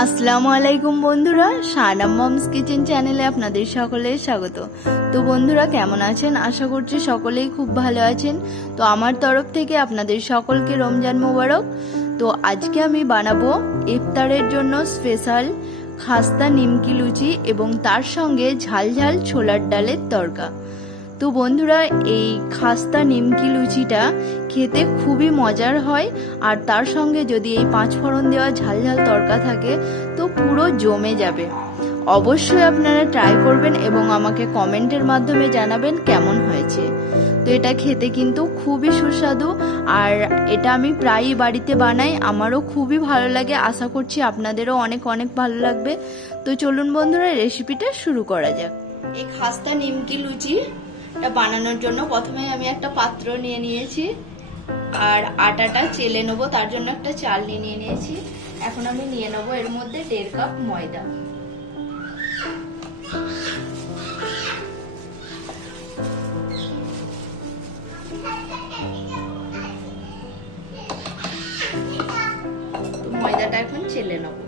আসসালামু আলাইকুম বন্ধুরা, শায়নাম মমস কিচেন চ্যানেলে আপনাদের সকলের স্বাগত। তো বন্ধুরা কেমন আছেন? আশা করছি সকলেই খুব ভালো আছেন। তো আমার তরফ থেকে আপনাদের সকলকে রমজান মোবারক। তো আজকে আমি বানাবো ইফতারের জন্য স্পেশাল খাস্তা নিমকি লুচি এবং তার সঙ্গে ঝাল ঝাল ছোলার ডালের তরকা। তো বন্ধুরা, এই খাস্তা নিমকি লুচিটা খেতে খুবই মজার হয়, আর তার সঙ্গে যদি এই 5 ফোড়ন দেওয়া ঝাল ঝাল তরকা থাকে তো পুরো জমে যাবে। অবশ্যই আপনারা ট্রাই করবেন এবং আমাকে কমেন্টের মাধ্যমে জানাবেন কেমন হয়েছে। তো এটা খেতে কিন্তু খুবই সুস্বাদু, আর এটা আমি প্রায়ই বাড়িতে বানাই, আমারও খুবই ভালো লাগে। আশা করছি আপনাদেরও অনেক অনেক ভালো লাগবে। তো চলুন বন্ধুরা, রেসিপিটা শুরু করা যাক। এই খাস্তা নিমকি লুচি বানানোর জন্য প্রথমে আমি একটা পাত্র নিয়ে নিয়েছি আর আটাটা চেলে নেবো, তার জন্য একটা চালনি নিয়ে নিয়েছি। এখন আমি নিয়ে নেবো এর মধ্যে 1.5 কাপ ময়দা। ময়দাটা এখন চেলে নেবো।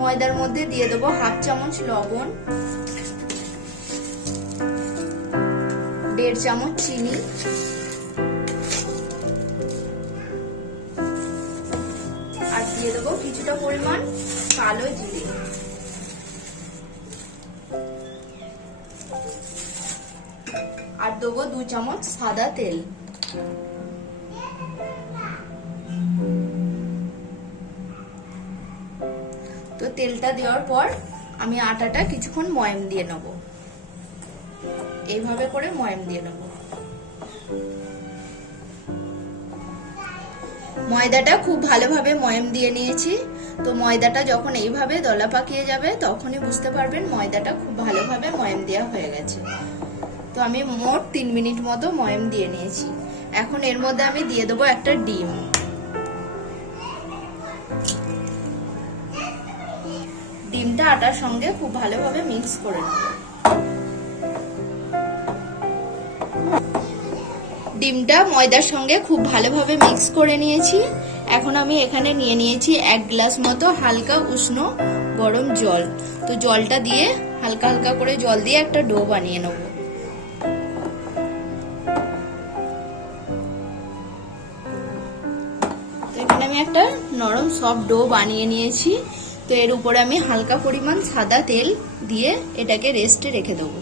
ময়দার মধ্যে দিয়ে দেবো 1/2 চামচ লবণ, 1.5 চামচ চিনি, আর দিয়ে দেবো কিছুটা পরিমাণ কালো জিরে, আর দেবো 2 চামচ সাদা তেল। তো তেলটা দেওয়ার পর আমি আটাটা কিছুক্ষণ ময়াম দিয়ে নেব, এইভাবে করে ময়াম দিয়ে নেব। ময়দাটা খুব ভালোভাবে ময়াম দিয়ে নিয়েছি। তো ময়দাটা যখন এইভাবে দলা পাকিয়ে যাবে তখনই বুঝতে পারবেন ময়দাটা খুব ভালোভাবে ময়াম দেওয়া হয়ে গেছে। তো আমি মোট 3 মিনিট মতো ময়াম দিয়ে নিয়েছি। এখন এর মধ্যে আমি দিয়ে দেবো একটা ডিম। ডিমটা আটার সঙ্গে খুব ভালোভাবে মিক্স করে নেব। ডিমটা ময়দার সঙ্গে খুব ভালোভাবে মিক্স করে নিয়েছি। এখন আমি এখানে নিয়ে নিয়েছি 1 গ্লাস মতো হালকা উষ্ণ গরম জল। তো জলটা দিয়ে হালকা হালকা করে জল দিয়ে একটা ডো বানিয়ে নেব। তো এখানে আমি একটা নরম সফট ডো বানিয়ে নিয়েছি। তো এর উপরে আমি হালকা পরিমাণ সাদা তেল দিয়ে এটাকে রেস্টে রেখে দেবো।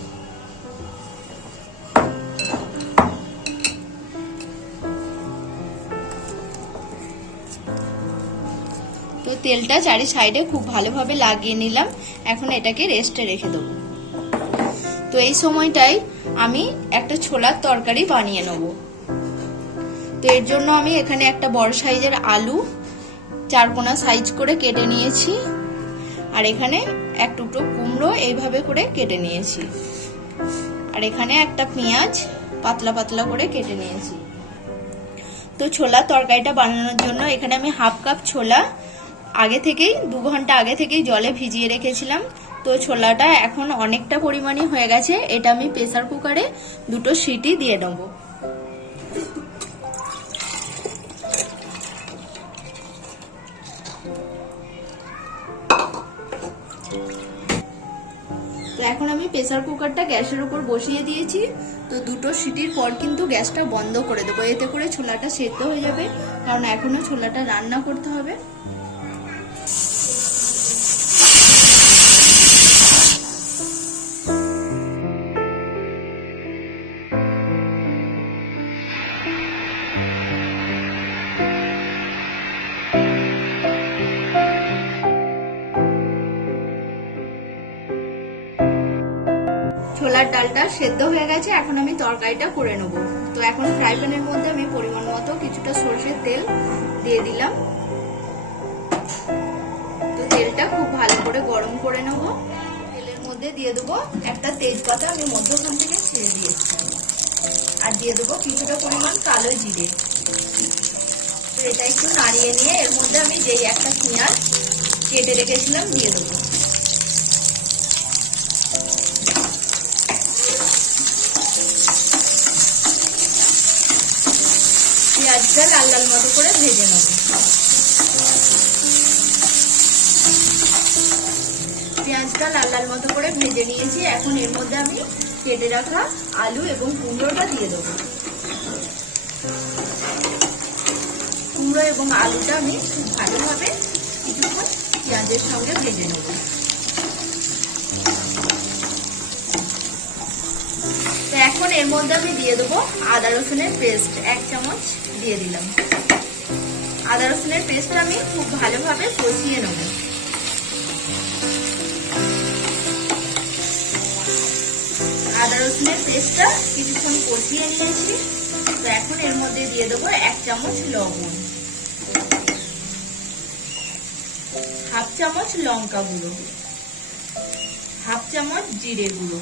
তো তেলটা চারি সাইডে খুব ভালোভাবে লাগিয়ে নিলাম। এখন এটাকে রেস্টে রেখে দেবো। তো এই সময়টাই আমি একটা ছোলার তরকারি বানিয়ে নেব। তো এর জন্য আমি এখানে একটা বড় সাইজের আলু 4 কোনা সাইজ করে কেটে নিয়েছি, আর এখানে 1 টুকরো কুমড়ো এইভাবে করে কেটে নিয়েছি, আর এখানে একটা পেঁয়াজ পাতলা পাতলা করে কেটে নিয়েছি। তো ছোলা তরকারিটা বানানোর জন্য এখানে আমি 1/2 কাপ ছোলা আগে থেকেই 2 ঘন্টা আগে থেকেই জলে ভিজিয়ে রেখেছিলাম। তো ছোলাটা এখন অনেকটা পরিমাণই হয়ে গেছে। এটা আমি প্রেসার কুকারে 2টো সিটি দিয়ে নেব। তো এখন আমি প্রেসার কুকারটা গ্যাসের উপর বসিয়ে দিয়েছি। তো 2টো সিটির পর কিন্তু গ্যাসটা বন্ধ করে দেবো, এতে করে ছোলাটা সেদ্ধ হয়ে যাবে, কারণ এখনো ছোলাটা রান্না করতে হবে। ছোলার ডালটা সেদ্ধ হয়ে গেছে। এখন আমি তরকারিটা করে নেব। তো এখন ফ্রাই প্যানের মধ্যে আমি পরিমাণ মতো কিছুটা সরষের তেল দিয়ে দিলাম। তো তেলটা খুব ভালো করে গরম করে নেব। তেলের মধ্যে দিয়ে দেবো একটা তেজপাতা আমি মধ্যখান থেকে ছেড়ে দিয়েছি, আর দিয়ে দেবো কিছুটা পরিমাণ কালো জিরে। তো এটা একটু নাড়িয়ে নিয়ে এর মধ্যে আমি যেই একটা পেঁয়াজ কেটে রেখেছিলাম দিয়ে দেবো। পেঁয়াজটা লাল লাল মতো করে ভেজে নেব। হালকা লাল লাল মতো করে ভেজে নিয়েছি। এখন এর মধ্যে আমি কেটে রাখা আলু এবং কুমড়োটা দিয়ে দেবো। কুমড়ো এবং আলুটা আমি খুব ভালোভাবে কিছুক্ষণ পেঁয়াজের সঙ্গে ভেজে নেব। তো এখন এর মধ্যে আমি দিয়ে দেবো আদা রসুনের পেস্ট 1 চামচ দিয়ে দিলাম। আদা রসুনের পেস্টটা আমি খুব ভালোভাবে কষিয়ে নেব। আদা রসুনের পেস্টটা কিছুক্ষণ কষিয়ে নিয়েছি। তো এখন এর মধ্যে দিয়ে দেবো 1 চামচ লবণ, 1/2 চামচ লঙ্কা গুঁড়ো, 1/2 চামচ জিরে গুঁড়ো,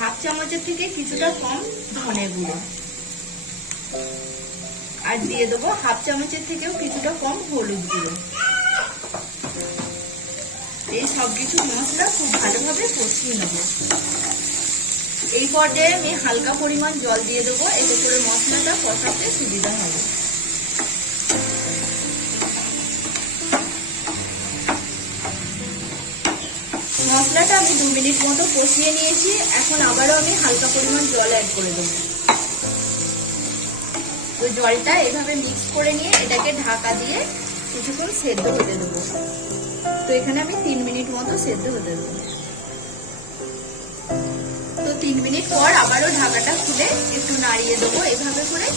1/2 চামচের থেকে কিছুটা কম ধনে গুঁড়ো, আর দিয়ে দেবো 1/2 চামচের থেকেও কিছুটা কম হলুদ গুঁড়ো। এই সব কিছু মশলা খুব ভালোভাবে কষিয়ে নেব। এই পর্যায়ে আমি হালকা পরিমাণ জল দিয়ে দেবো, এতে করে মশলাটা কষাতে সুবিধা হবে। মশলাটা আমি 2 মিনিট মতো কষিয়ে নিয়েছি। এখন আবারও আমি হালকা পরিমাণ জল অ্যাড করে দেবো। তো জলটা এভাবে মিক্স করে নিয়ে এটাকে ঢাকা দিয়ে কিছুক্ষণ সেদ্ধ হতে দেবো। তো এখানে আমি 3 মিনিট মতো সেদ্ধ হতে দেবো। তো 3 মিনিট পর আবারও ঢাকাটা খুলে একটু নাড়িয়ে দেবো এভাবে করে।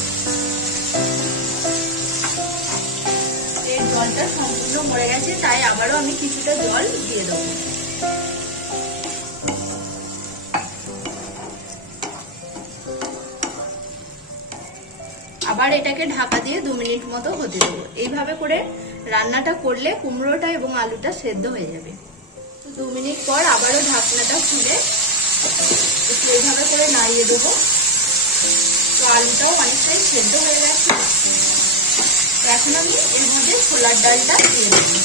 এর জলটা সম্পূর্ণ মরে গেছে, তাই আবারও আমি কিছুটা জল দিয়ে দেবো। আবার এটাকে ঢাকা দিয়ে 2 মিনিট মতো হতে দেবো। এইভাবে করে রান্নাটা করলে কুমড়োটা এবং আলুটা সেদ্ধ হয়ে যাবে। তো 2 মিনিট পর আবারও ঢাকনাটা খুলে একটু এইভাবে করে নাড়িয়ে দেবো। তো আলুটাও অনেকটাই সেদ্ধ হয়ে গেছে। তো এখন আমি এর মধ্যে ছোলার ডালটা দিয়ে দেবো।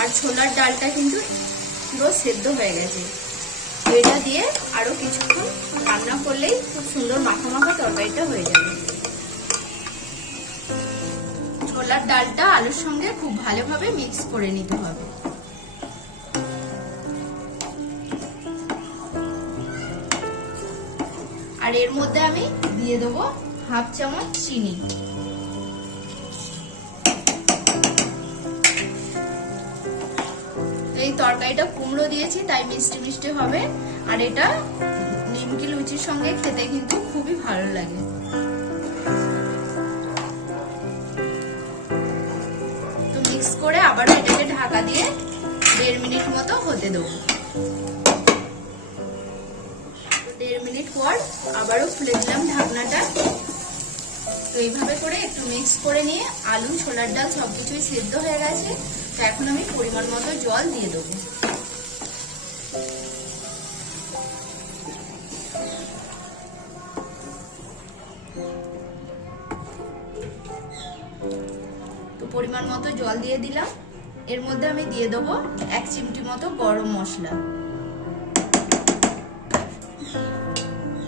আর ছোলার ডালটা কিন্তু পুরো সেদ্ধ হয়ে গেছে। এটা দিয়ে আরো কিছুক্ষণ রান্না করলেই খুব সুন্দর মাখা মাখা তরকারিটা হয়ে যাবে। ছোলার ডালটা আলুর সঙ্গে খুব ভালোভাবে মিক্স করে নিতে হবে। আর এর মধ্যে আমি দিয়ে দেবো 1/2 চামচ চিনি। এই তরকারিটা কুমড়ো দিয়েছি তাই মিষ্টি মিষ্টি হবে। আর এটা নিমকি লুচির সঙ্গে খেতে কিন্তু খুবই ভালো লাগে। তো মিক্স করে আবার এটাকে ঢাকা দিয়ে 1.5 মিনিট মতো হতে দেবো। 1.5 মিনিট পর আবারও খুলে দিলাম ঢাকনাটা। তো এইভাবে করে একটু মিক্স করে নিয়ে আলু ছোলার ডাল সবকিছুই সেদ্ধ হয়ে গেছে। তো এখন আমি পরিমাণ মতো জল দিয়ে দেবো। তো পরিমাণ মতো জল দিয়ে দিলাম। এর মধ্যে আমি দিয়ে দেবো 1 চিমটি মতো গরম মশলা,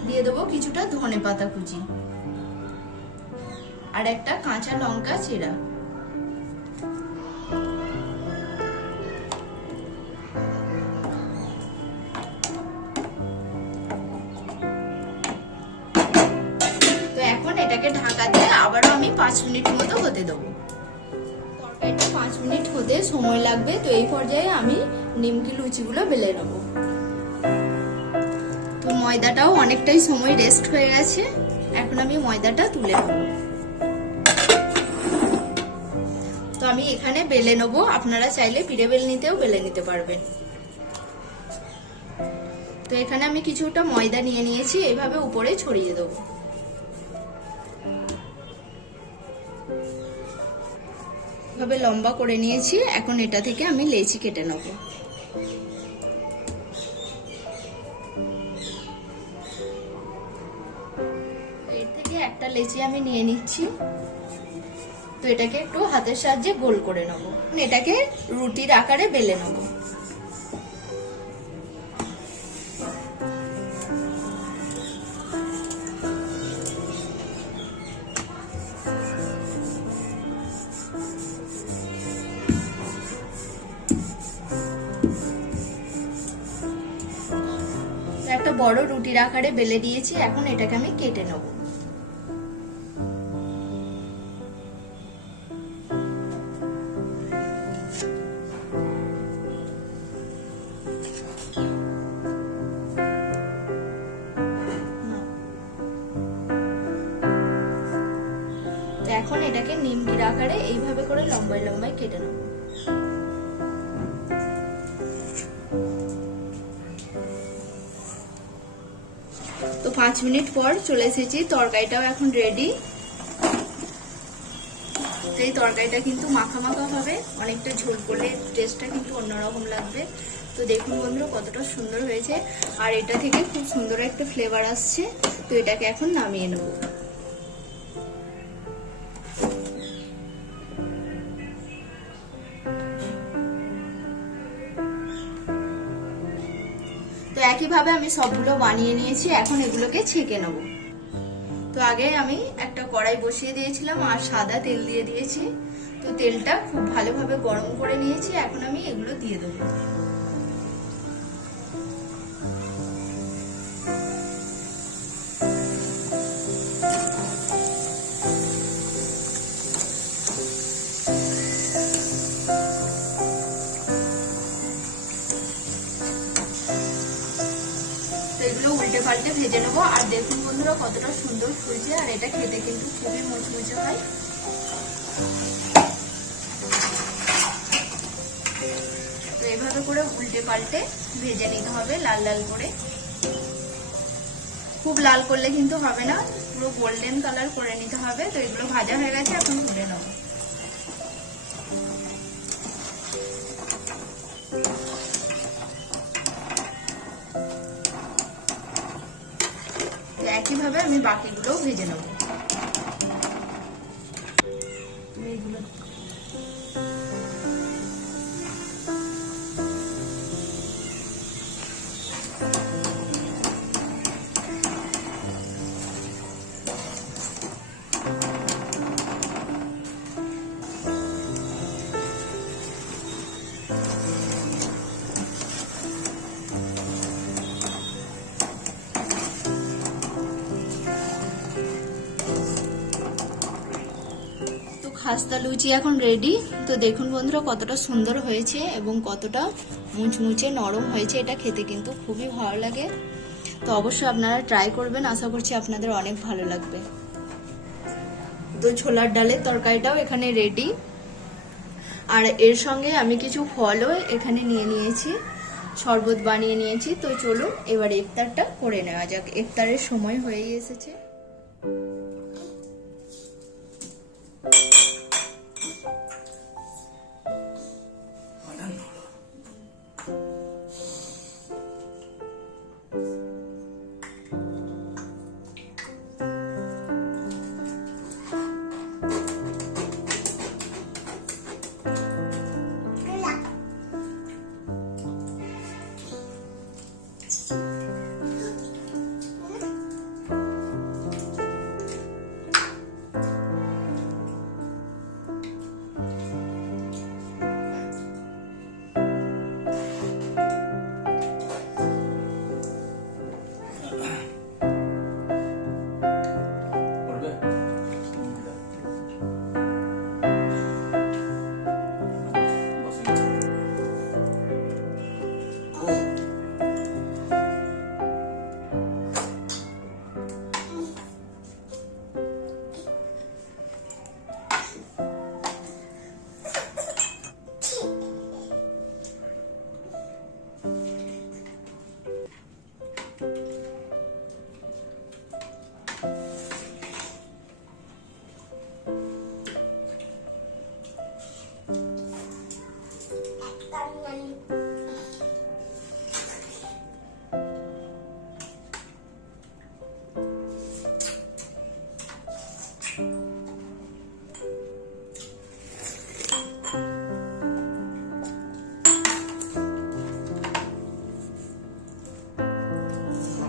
দিয়ে দেবো কিছুটা ধনে পাতা কুচি, আর একটা কাঁচা লঙ্কা চিরা। এটাকে ঢাকা দিয়ে আবারও আমি 5 মিনিট মতো হতে দেবো। তরকারিটা 5 মিনিট হতে সময় লাগবে। তো এই পর্যায়ে আমি নিমকি লুচিগুলো বেলে নেব। তো ময়দাটাও অনেকটাই সময় রেস্ট হয়ে গেছে। এখন আমি ময়দাটা তুলে নেব। তো আমি এখানে বেলে নেব, আপনারা চাইলে পিড়ে বেলনিতেও বেলে নিতে পারবেন। তো এখানে আমি কিছুটা ময়দা নিয়ে নিয়েছি, এভাবে উপরে ছড়িয়ে দেবো। এভাবে লম্বা করে নিয়েছি। এখন এটা থেকে আমি লেচি কেটে নেব। এর থেকে একটা লেচি আমি নিয়ে নিচ্ছি। তো এটাকে একটু হাতের সাহায্যে গোল করে নেব। এটাকে রুটির আকারে বেলে নেব। বড় রুটির আকারে বেলে দিয়েছি, এখন এটাকে আমি কেটে নেব। এখন এটাকে নিমকির আকারে এইভাবে করে লম্বায় লম্বায় কেটে নেব। তো 5 মিনিট পর চলে এসেছি, তরকারিটাও এখন রেডি। তো এই তরকারিটা কিন্তু মাখা মাখা হবে, অনেকটা ঝোল করলে টেস্টটা কিন্তু অন্যরকম লাগবে। তো দেখুন বন্ধুরা কতটা সুন্দর হয়েছে, আর এটা থেকে খুব সুন্দর একটা ফ্লেভার আসছে। তো এটাকে এখন নামিয়ে নেব। তো একইভাবে আমি সবগুলো বানিয়ে নিয়েছি, এখন এগুলোকে ছেঁকে নেব। তো আগে আমি একটা কড়াই বসিয়ে দিয়েছিলাম আর সাদা তেল দিয়ে দিয়েছি। তো তেলটা খুব ভালোভাবে গরম করে নিয়েছি, এখন আমি এগুলো দিয়ে দেবো। এগুলো উল্টে পাল্টে ভেজে নেবো। আর দেখুন বন্ধুরা কতটা সুন্দর ফুলছে, আর এটা খেতে কিন্তু খুবই মুচমুচে হয়। তো এভাবে করে উল্টে পাল্টে ভেজে নিতে হবে লাল লাল করে। খুব লাল করলে কিন্তু হবে না, পুরো গোল্ডেন কালার করে নিতে হবে। তো এগুলো ভাজা হয়ে গেছে, এখন তুলে নেবো। একইভাবে আমি বাকিগুলো ভেজে নেব। খাস্তা লুচি এখন রেডি। তো দেখুন বন্ধুরা কতটা সুন্দর হয়েছে এবং কতটা মুচমুচে নরম হয়েছে, এটা খেতে কিন্তু খুবই ভালো লাগে। তো অবশ্যই আপনারা ট্রাই করবেন, আশা করছি আপনাদের অনেক ভালো লাগবে। তো ছোলার ডালের তরকারিটাও এখানে রেডি, আর এর সঙ্গে আমি কিছু ফলও এখানে নিয়ে নিয়েছি, শরবত বানিয়ে নিয়েছি। তো চলুন এবার ইফতারটা করে নেওয়া যাক, ইফতারের সময় হয়েই এসেছে।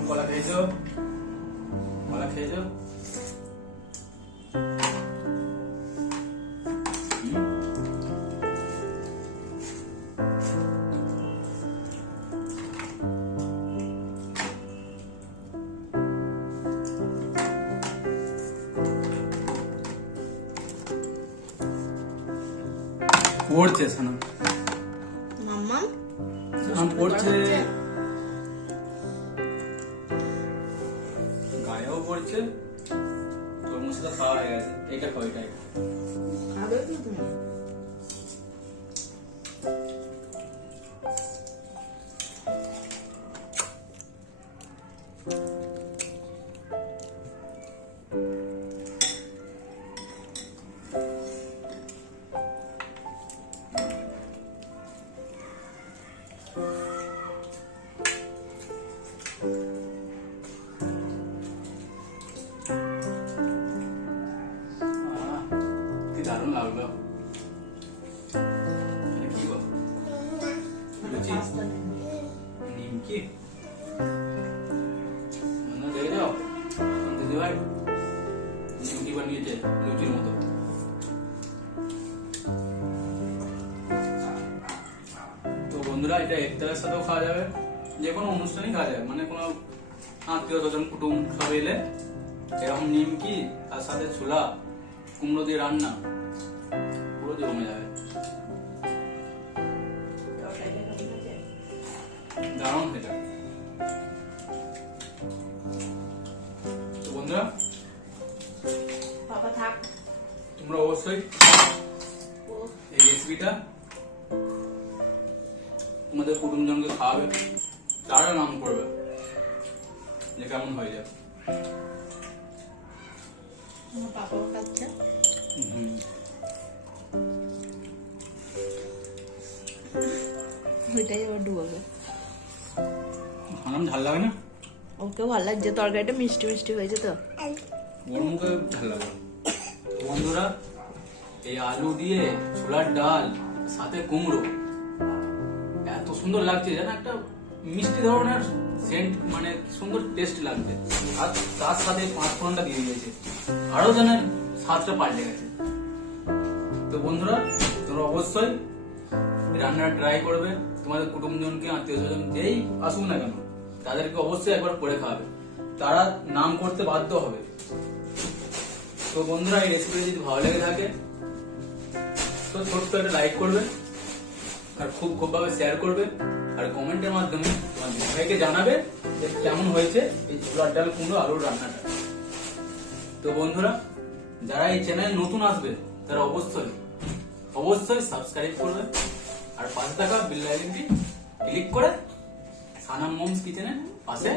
কলা খেয়েছো? কলা খেয়েছো? পড়ছে সানাম। মাম্মা সানাম পড়ছে, গায়েও পড়ছে। তরমুজ তো খাওয়া হয়ে গেছে, এইটা খাও, এটাই খাবে তো তুমি। কি দারুণ লাগলো। এটা কি গো? লুচি? নিমকি? দেখে যাও দিদি ভাই নিমকি বানিয়েছে লুচির মতো। তো বন্ধুরা, এটা ইফতারের সাথেও খাওয়া যাবে, যে কোনো অনুষ্ঠানেই খাওয়া যাবে, মানে কোনো আত্মীয় স্বজন কুটুম সব এলে এরকম নিমকি তার সাথে ছোলা কুমড়ো দিয়ে রান্না পুরো জমে যাবে। দারুণ এটা। তো বন্ধুরা, বাবা থাক। তোমরা অবশ্যই এই রেসিপিটা তোমাদের কুটুমজনকে খাওয়াবে, তারা নাম করবে যে কেমন হয়ে যাবে। আমার পাপাও খাচ্ছে। ওইটাই আবার ডুবাবে। খানাম ঝাল লাগে না? ওকেও ভালো লাগছে, তরকারিটা মিষ্টি মিষ্টি হয়েছে তো। ওর মুখে ঝাল লাগে। বন্ধুরা, এই আলু দিয়ে ছোলার ডাল সাথে কুমড়ো এত সুন্দর লাগছে, যেন একটা মিষ্টি ধরনের সেন্ট, মানে সুন্দর টেস্ট লাগছে। আর তার সাথে 5 ফোড়নটা দিয়ে দিয়েছে, আরো যেন স্বাদটা পাল্টে গেছে। তো বন্ধুরা, তোমরা অবশ্যই রান্নাটা ট্রাই করবে, তোমাদের কুটুমজনকে আত্মীয় স্বজন যেই আসুক না কেন তাদেরকে অবশ্যই একবার করে খাওয়াবে, তারা নাম করতে বাধ্য হবে। তো বন্ধুরা, এই রেসিপি যদি ভালো লেগে থাকে তো ছোট্ট একটা লাইক করবে, আর খুব ভাবে শেয়ার করবে, আর কমেন্টের মাধ্যমে তোমার ভাইকে জানাবে যে কেমন হয়েছে এই ছোলার ডাল কুমড়ো আলুর রান্নাটা। তো বন্ধুরা, যারা এই চ্যানেলে নতুন আসবে তারা অবশ্যই সাবস্ক্রাইব করবে, আর পাশে থাকা বেল আইকনটি ক্লিক করে সানাম মমস কিচেনের পাশে